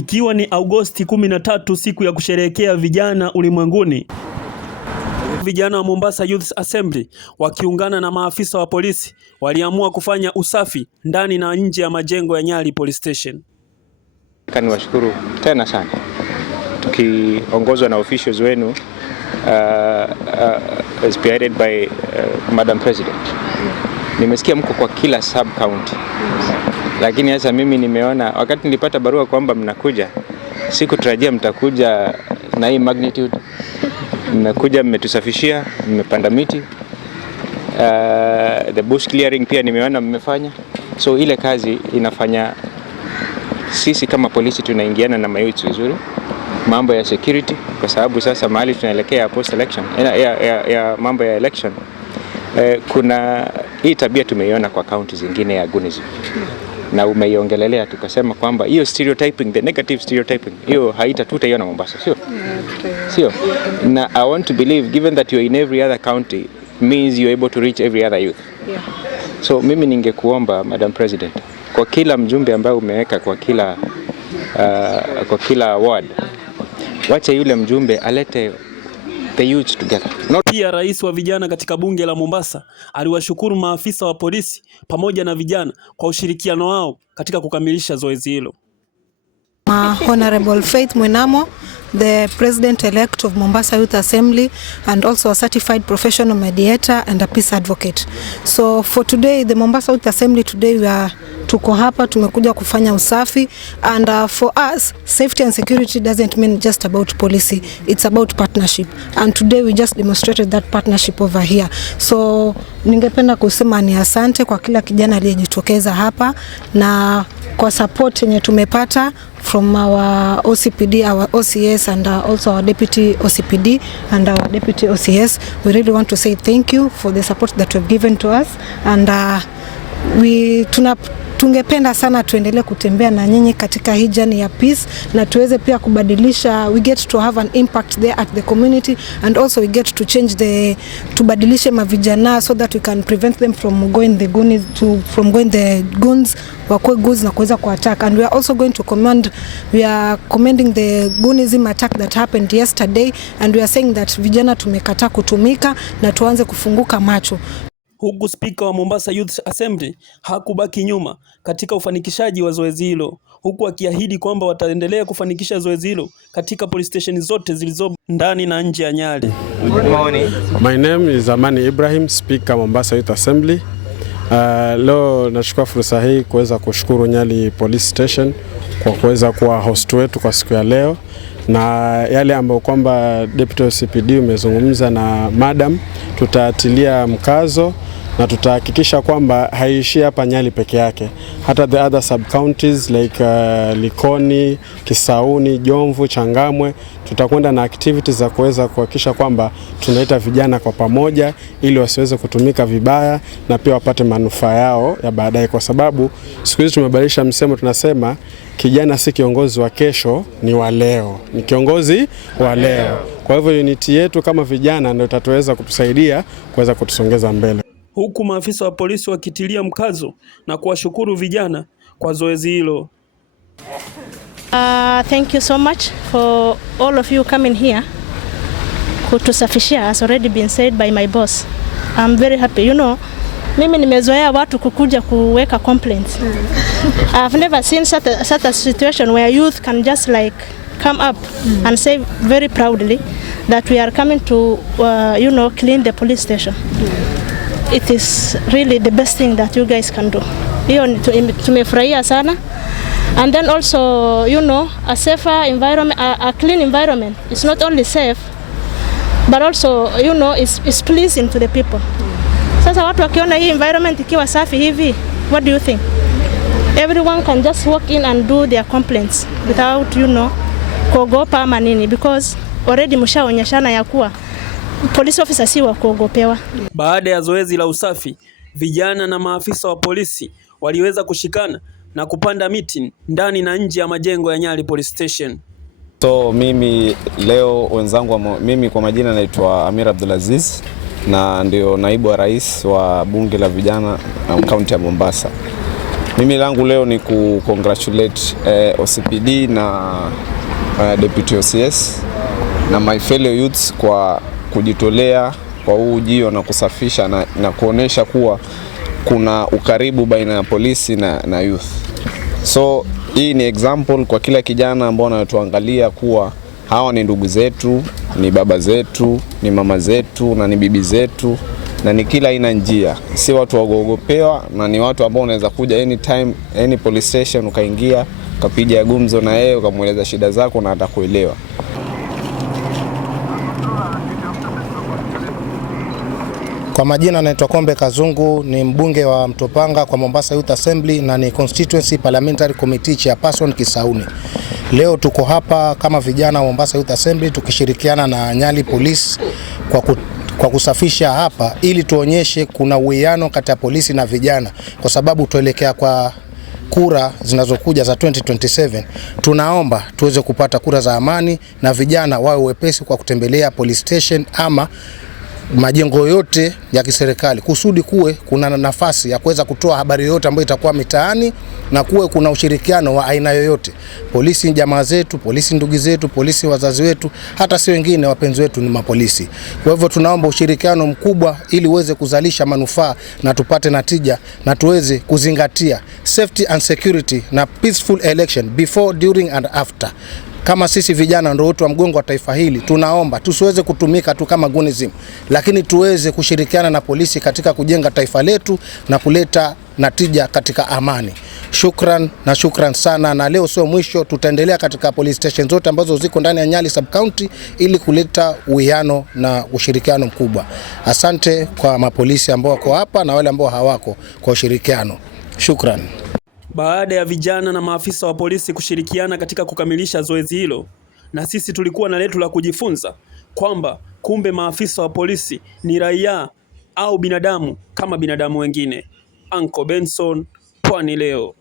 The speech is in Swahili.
Ikiwa ni Agosti 13, siku ya kusherehekea vijana ulimwenguni, vijana wa Mombasa Youth Assembly wakiungana na maafisa wa polisi waliamua kufanya usafi ndani na nje ya majengo ya Nyali Police Station. Niwashukuru tena sana tukiongozwa na officials wenu spearheaded by Madam President. Nimesikia mko kwa kila sub county. Lakini sasa mimi nimeona wakati nilipata barua kwamba mnakuja, sikutarajia mtakuja na hii magnitude. Mmekuja, mmetusafishia, mmepanda miti. The bush clearing pia nimeona mmefanya. So ile kazi inafanya sisi kama polisi tunaingiana na mayouth vizuri. Mambo ya security, kwa sababu sasa mahali tunaelekea post election ya mambo ya election. Kuna hii tabia tumeiona kwa county zingine ya Gunism. Na umeiongelelea tukasema kwamba hiyo stereotyping, the negative stereotyping, hiyo tutaiona Mombasa, sio? Sio. Na I want to believe, given that you're in every other county, means you're able to reach every other youth. Yeah. So mimi ningekuomba Madam President, kwa kila mjumbe ambaye umeweka kwa kila ward, wacha yule mjumbe alete the youth together. Pia rais wa vijana katika bunge la Mombasa aliwashukuru maafisa wa polisi pamoja na vijana kwa ushirikiano wao katika kukamilisha zoezi hilo. Honorable Faith Mwenamo, the President-elect of Mombasa Youth Assembly and also a certified professional mediator and a peace advocate. So for today, the Mombasa Youth Assembly today tuko hapa tumekuja kufanya usafi, and for us safety and security doesn't mean just about policy, it's about partnership, and today we just demonstrated that partnership over here. So ningependa kusema ni asante kwa kila kijana aliyejitokeza hapa na kwa support yenye tumepata from our OCPD, our OCS, and also our deputy OCPD and our deputy OCS. We really want to say thank you for the support that you've given to us, and tungependa sana tuendelee kutembea na nyinyi katika hii journey ya peace, na tuweze pia kubadilisha, we get to have an impact there at the community, and also we get to change tubadilishe mavijana so that we can prevent them from going the goons wakwe goods na kuweza kuattack. And we are also going to commending the Goonism attack that happened yesterday, and we are saying that vijana tumekataa kutumika na tuanze kufunguka macho. Huku Spika wa Mombasa Youth Assembly hakubaki nyuma katika ufanikishaji wa zoezi hilo, huku akiahidi kwamba wataendelea kufanikisha zoezi hilo katika police station zote zilizo ndani na nje ya Nyali. Good morning. My name is Amani Ibrahim, Speaker Mombasa Youth Assembly. Leo nachukua fursa hii kuweza kushukuru Nyali Police Station kwa kuweza kuwa host wetu kwa siku ya leo, na yale ambayo kwamba Deputy OCPD umezungumza na Madam tutatilia mkazo na tutahakikisha kwamba haishi hapa Nyali peke yake. Hata the other sub counties like Likoni, Kisauni, Jomvu, Changamwe, tutakwenda na activities za kuweza kuhakikisha kwamba tunaita vijana kwa pamoja ili wasiweze kutumika vibaya na pia wapate manufaa yao ya baadaye, kwa sababu siku hizi tumebadilisha msemo, tunasema kijana si kiongozi wa kesho, ni wa leo. Ni kiongozi wa leo. Kwa hivyo unity yetu kama vijana ndio itatuweza kutusaidia kuweza kutusongeza mbele. Huku maafisa wa polisi wakitilia mkazo na kuwashukuru vijana kwa zoezi hilo. Thank you so much for all of you coming here. Kutusafishia has already been said by my boss. I'm very happy. You know, mimi nimezoea watu kukuja kuweka complaints. I've never seen such a situation where youth can just like come up and say very proudly that we are coming to clean the police station. It is really the best thing that you guys can do. Hiyo tumefurahia sana. And then also, a safer environment, a clean environment. It's not only safe, but also, it's pleasing to the people. Sasa watu wakiona hii environment ikiwa safi hivi, what do you think? Everyone can just walk in and do their complaints without, kuogopa ama nini, because already mshaonyeshana ya kuwa police officer si wa kuogopewa. Baada ya zoezi la usafi, vijana na maafisa wa polisi waliweza kushikana na kupanda miti ndani na nje ya majengo ya Nyali Police Station. So mimi leo wenzangu, mimi kwa majina naitwa Amir Abdulaziz na ndio naibu wa rais wa bunge la vijana kaunti ya Mombasa. Mimi langu leo ni congratulate OCPD na Deputy OCS na my fellow youths kwa kujitolea kwa huu ujio na kusafisha na kuonesha kuwa kuna ukaribu baina ya polisi na youth. So hii ni example kwa kila kijana ambao anatuangalia kuwa hawa ni ndugu zetu, ni baba zetu, ni mama zetu na ni bibi zetu na ni kila aina njia. Si watu wagogopewa na ni watu ambao unaweza kuja anytime, any police station ukaingia, ukapiga gumzo na yeye, ukamueleza shida zako na atakuelewa. Kwa majina naitwa Kombe Kazungu, ni mbunge wa Mtopanga kwa Mombasa Youth Assembly na ni Constituency Parliamentary Committee Chairperson Kisauni. Leo tuko hapa kama vijana wa Mombasa Youth Assembly tukishirikiana na Nyali Police kwa kusafisha hapa ili tuonyeshe kuna uwiano kati ya polisi na vijana, kwa sababu tuelekea kwa kura zinazokuja za 2027. Tunaomba tuweze kupata kura za amani na vijana wawe wepesi kwa kutembelea police station ama majengo yote ya kiserikali, kusudi kuwe kuna nafasi ya kuweza kutoa habari yoyote ambayo itakuwa mitaani na kuwe kuna ushirikiano wa aina yoyote. Polisi jamaa zetu, polisi ndugu zetu, polisi wazazi wetu, hata si wengine wapenzi wetu ni mapolisi. Kwa hivyo tunaomba ushirikiano mkubwa ili uweze kuzalisha manufaa na tupate natija na tuweze kuzingatia safety and security na peaceful election before, during and after. Kama sisi vijana ndio uti wa mgongo wa taifa hili, tunaomba tusiweze kutumika tu kama gunism, lakini tuweze kushirikiana na polisi katika kujenga taifa letu na kuleta natija katika amani. Shukran sana, na leo sio mwisho, tutaendelea katika police station zote ambazo ziko ndani ya Nyali sub county ili kuleta uwiano na ushirikiano mkubwa. Asante kwa mapolisi ambao wako hapa na wale ambao hawako kwa ushirikiano. Shukran. Baada ya vijana na maafisa wa polisi kushirikiana katika kukamilisha zoezi hilo, na sisi tulikuwa na letu la kujifunza kwamba kumbe maafisa wa polisi ni raia au binadamu kama binadamu wengine. Uncle Benson, Pwani Leo.